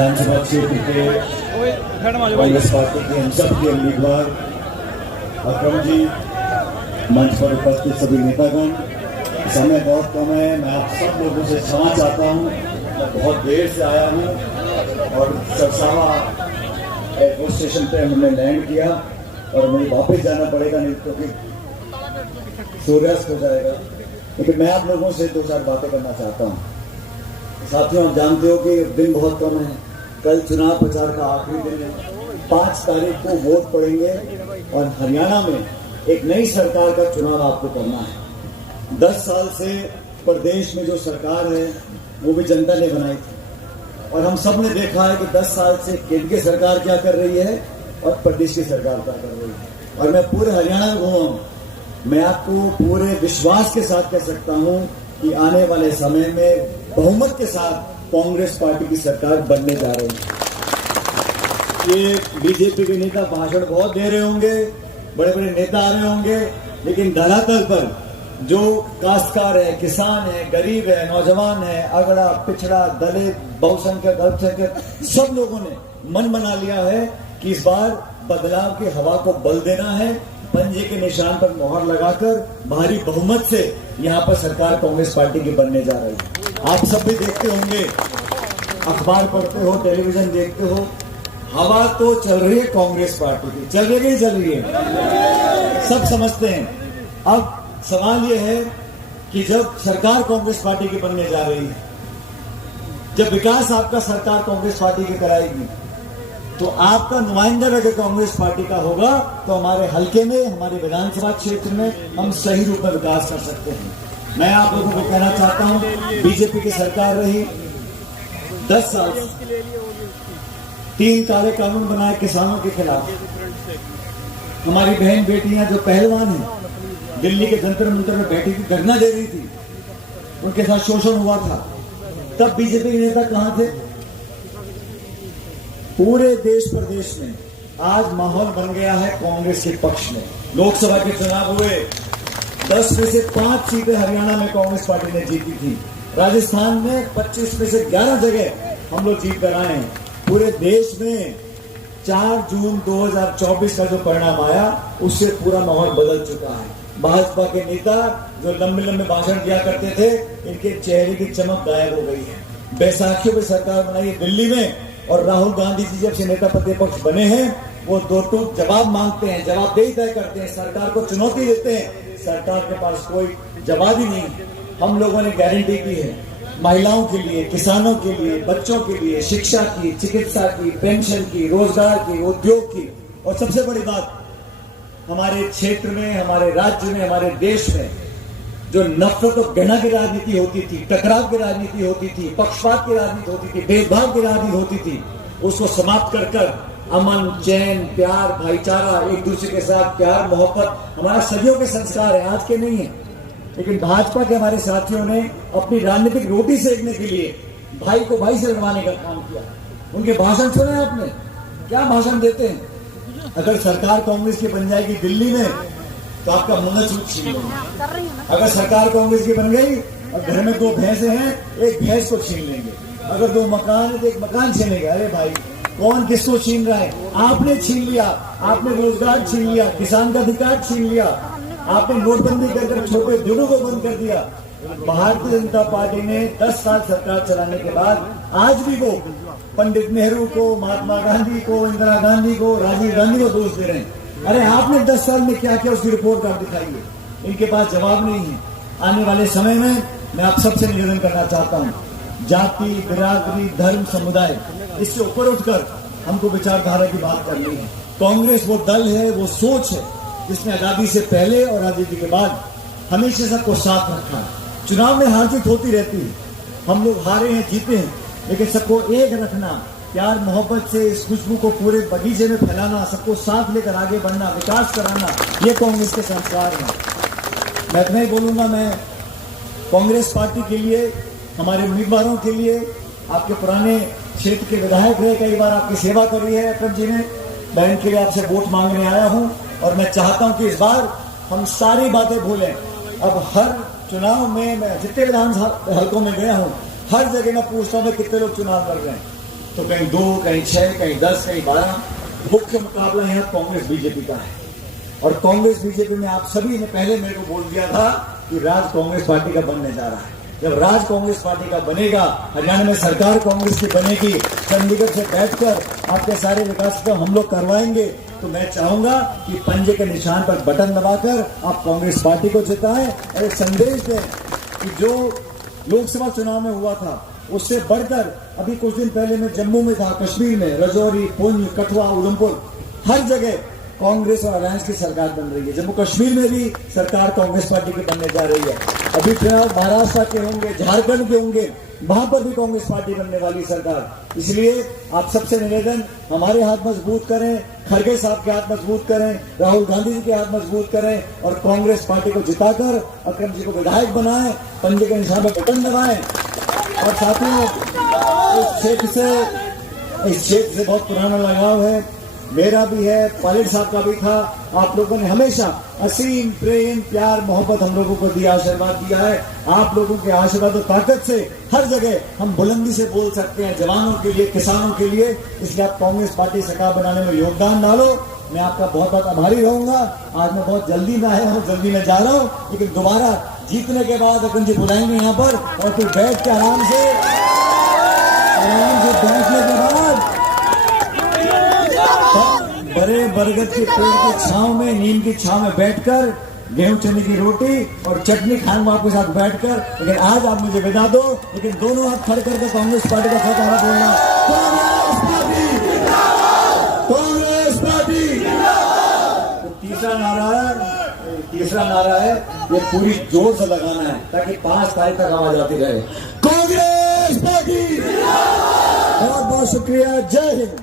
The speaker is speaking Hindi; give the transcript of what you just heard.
विधानसभा क्षेत्र के कांग्रेस पार्टी के हम सब के उम्मीदवार अक्रम जी, मंच पर उपस्थित सभी नेतागण, समय बहुत कम है, मैं आप सब लोगों से क्षमा चाहता हूँ। मैं बहुत देर से आया हूँ और सरसावा एयरपोर्ट स्टेशन पे हमने लैंड किया और मुझे वापस जाना पड़ेगा, नहीं क्योंकि सूर्यास्त हो जाएगा। लेकिन मैं आप लोगों से दो चार बातें करना चाहता हूँ। साथियों, आप जानते हो कि दिन बहुत कम है, कल चुनाव प्रचार का आखिरी दिन है। 5 तारीख को वोट पड़ेंगे और हरियाणा में एक नई सरकार का चुनाव आपको करना है। 10 साल से प्रदेश में जो सरकार है वो भी जनता ने बनाई थी और हम सब ने देखा है कि 10 साल से केंद्र की सरकार क्या कर रही है और प्रदेश की सरकार क्या कर रही है। और मैं पूरे हरियाणा में घूमा हूं, मैं आपको पूरे विश्वास के साथ कह सकता हूं कि आने वाले समय में बहुमत के साथ कांग्रेस पार्टी की सरकार बनने जा रही है। ये बीजेपी के नेता भाषण बहुत दे रहे होंगे, बड़े बड़े नेता आ रहे होंगे, लेकिन धरातल पर जो काश्तकार है, किसान है, गरीब है, नौजवान है, अगड़ा, पिछड़ा, दलित, बहुसंख्यक, अल्पसंख्यक, सब लोगों ने मन बना लिया है कि इस बार बदलाव की हवा को बल देना है। पंजे के निशान पर मोहर लगाकर भारी बहुमत से यहाँ पर सरकार कांग्रेस पार्टी की बनने जा रही है। आप सब भी देखते होंगे, अखबार पढ़ते हो, टेलीविजन देखते हो, हवा तो चल रही है कांग्रेस पार्टी की, चल रही है, सब समझते हैं। अब सवाल यह है कि जब सरकार कांग्रेस पार्टी की बनने जा रही है, जब विकास आपका सरकार कांग्रेस पार्टी की कराएगी, तो आपका नुमाइंदा अगर कांग्रेस पार्टी का होगा तो हमारे हलके में, हमारे विधानसभा क्षेत्र में हम सही रूप में विकास कर सकते हैं। मैं आप लोगों को कहना चाहता हूं, बीजेपी की सरकार रही 10 साल, 3 काले कानून बनाए किसानों के खिलाफ। हमारी बहन बेटियां जो पहलवान हैं, दिल्ली के जंतर मंतर में बैठी थी, धरना दे रही थी, उनके साथ शोषण हुआ था, तब बीजेपी के नेता कहां थे? पूरे देश प्रदेश में आज माहौल बन गया है कांग्रेस के पक्ष में। लोकसभा के चुनाव हुए, 10 में से 5 सीटें हरियाणा में कांग्रेस पार्टी ने जीती थी। राजस्थान में 25 में से 11 जगह हम लोग जीत कर आए हैं। पूरे देश में 4 जून 2024 का जो परिणाम आया, उससे पूरा माहौल बदल चुका है। भाजपा के नेता जो लंबे लंबे भाषण दिया करते थे, इनके चेहरे की चमक गायब हो गई है। बैसाखियों में सरकार बनाई दिल्ली में और राहुल गांधी जी जब से नेता प्रतिपक्ष बने हैं, वो 2 टूक जवाब मांगते हैं, जवाबदेही तय करते हैं, सरकार को चुनौती देते हैं। सरकार के पास कोई जवाब ही नहीं। हम लोगों ने गारंटी की है महिलाओं के लिए, किसानों के लिए, बच्चों के लिए, शिक्षा की, चिकित्सा की, पेंशन की, रोजगार की, उद्योग की, और सबसे बड़ी बात, हमारे क्षेत्र में, हमारे राज्य में, हमारे देश में जो नफरत और घृणा की राजनीति होती थी, टकराव की राजनीति होती थी, पक्षपात की राजनीति होती थी, भेदभाव की राजनीति होती थी, उसको समाप्त कर कर अमन, चैन, प्यार, भाईचारा, एक दूसरे के साथ प्यार मोहब्बत हमारा सदियों के संस्कार है, आज के नहीं है। लेकिन भाजपा के हमारे साथियों ने अपनी राजनीतिक रोटी सेकने के लिए भाई को भाई से लड़वाने का काम किया। उनके भाषण सुने आपने, क्या भाषण देते हैं? अगर सरकार कांग्रेस की बन जाएगी दिल्ली में तो आपका मंगलसूत्र छीन लेंगे। अगर सरकार कांग्रेस की बन गई और घर में 2 भैंसे हैं, एक भैंस को छीन लेंगे। अगर 2 मकान है तो एक मकान छीन लेंगे। अरे भाई, कौन किसको छीन रहा है? आपने छीन लिया, आपने रोजगार छीन लिया, किसान का अधिकार छीन लिया, आपने नोटबंदी कर छोटे उद्योगों को बंद कर दिया। भारतीय जनता पार्टी ने 10 साल सरकार चलाने के बाद आज भी वो पंडित नेहरू को, महात्मा गांधी को, इंदिरा गांधी को, राजीव गांधी को दोष दे रहे हैं। अरे आपने 10 साल में क्या किया, उसकी रिपोर्ट कार्ड दिखाइए। इनके पास जवाब नहीं है। आने वाले समय में मैं आप सबसे निवेदन करना चाहता हूं, जाति, बिरादरी, धर्म, समुदाय, इससे ऊपर उठकर हमको विचारधारा की बात करनी है। कांग्रेस वो दल है, वो सोच है जिसने आजादी से पहले और आजादी के बाद हमेशा सबको साथ रखा है। चुनाव में हार जीत होती रहती है, हम लोग हारे हैं, जीते हैं, लेकिन सबको एक रखना, प्यार मोहब्बत से इस खुशबू को पूरे बगीचे में फैलाना, सबको साथ लेकर आगे बढ़ना, विकास कराना, ये कांग्रेस के संस्कार हैं। मैं इतना ही बोलूंगा। मैं कांग्रेस पार्टी के लिए, हमारे उम्मीदवारों के लिए, आपके पुराने क्षेत्र के विधायक रहे, कई बार आपकी सेवा करी है अक्रम जी ने, बहन के लिए आपसे वोट मांगने आया हूं और मैं चाहता हूं कि इस बार हम सारी बातें भूलें। अब हर चुनाव में मैं जितने विधानसभा हलकों में गया हूं, हर जगह मैं पूछता हूं कितने लोग चुनाव लड़ रहे हैं। तो कहीं 2, कहीं 6, कहीं 10, कहीं 12। मुख्य मुकाबला यहाँ कांग्रेस बीजेपी का है। और कांग्रेस बीजेपी में आप सभी ने पहले मेरे को बोल दिया था कि राज कांग्रेस पार्टी का बनने जा रहा है। जब राज कांग्रेस पार्टी का बनेगा, हरियाणा में सरकार कांग्रेस की बनेगी, चंडीगढ़ से बैठकर आपके सारे विकास काम हम लोग करवाएंगे, तो मैं चाहूंगा कि पंजे के निशान पर बटन दबाकर आप कांग्रेस पार्टी को जिताएं और एक संदेश दें कि जो लोकसभा चुनाव में हुआ था उससे बढ़कर अभी कुछ दिन पहले मैं जम्मू में था, कश्मीर में, रजौरी, पुंछ, कठुआ, उधमपुर, हर जगह कांग्रेस और अलायंस की सरकार बन रही है। जम्मू कश्मीर में भी सरकार कांग्रेस पार्टी की बनने जा रही है। अभी चुनाव महाराष्ट्र के होंगे, झारखंड के होंगे, वहां पर भी कांग्रेस पार्टी बनने वाली सरकार। इसलिए आप सबसे निवेदन, हमारे हाथ मजबूत करें, खड़गे साहब के हाथ मजबूत करें, राहुल गांधी जी के हाथ मजबूत करें और कांग्रेस पार्टी को जिताकर अकरम जी को विधायक बनाएं, पंजे के निशान पर बटन दबाएं। और साथियों, इस क्षेत्र से बहुत पुराना लगाव है, मेरा भी है, पायलट साहब का भी था। आप लोगों ने हमेशा असीम प्रेम, प्यार, मोहब्बत हम लोगों को दिया, आशीर्वाद दिया है। आप लोगों के आशीर्वाद और ताकत से हर जगह हम बुलंदी से बोल सकते हैं, जवानों के लिए, किसानों के लिए। इसलिए आप कांग्रेस पार्टी सरकार बनाने में योगदान डालो। मैं आपका बहुत बहुत आभारी रहूंगा। आज मैं बहुत जल्दी में आया हूँ, जल्दी में जा रहा हूँ, लेकिन दोबारा जीतने के बाद अकरम जी बुलाएंगे यहाँ पर और फिर बैठ के आराम से बैठने के बाद बड़े बरगद के पेड़ की छांव में, नीम की छांव में बैठकर गेहूं चने की रोटी और चटनी खाऊंगा आपके साथ बैठकर। लेकिन आज आप मुझे विदा दो, लेकिन दोनों हाथ खड़े करके कांग्रेस पार्टी का फतवा बोलना, कांग्रेस पार्टी, कांग्रेस पार्टी। तो तीसरा नारा है, ये पूरी जोर से लगाना है ताकि 5 तारीख तक आवाज आती रहे, कांग्रेस पार्टी। बहुत बहुत शुक्रिया, जय हिंद।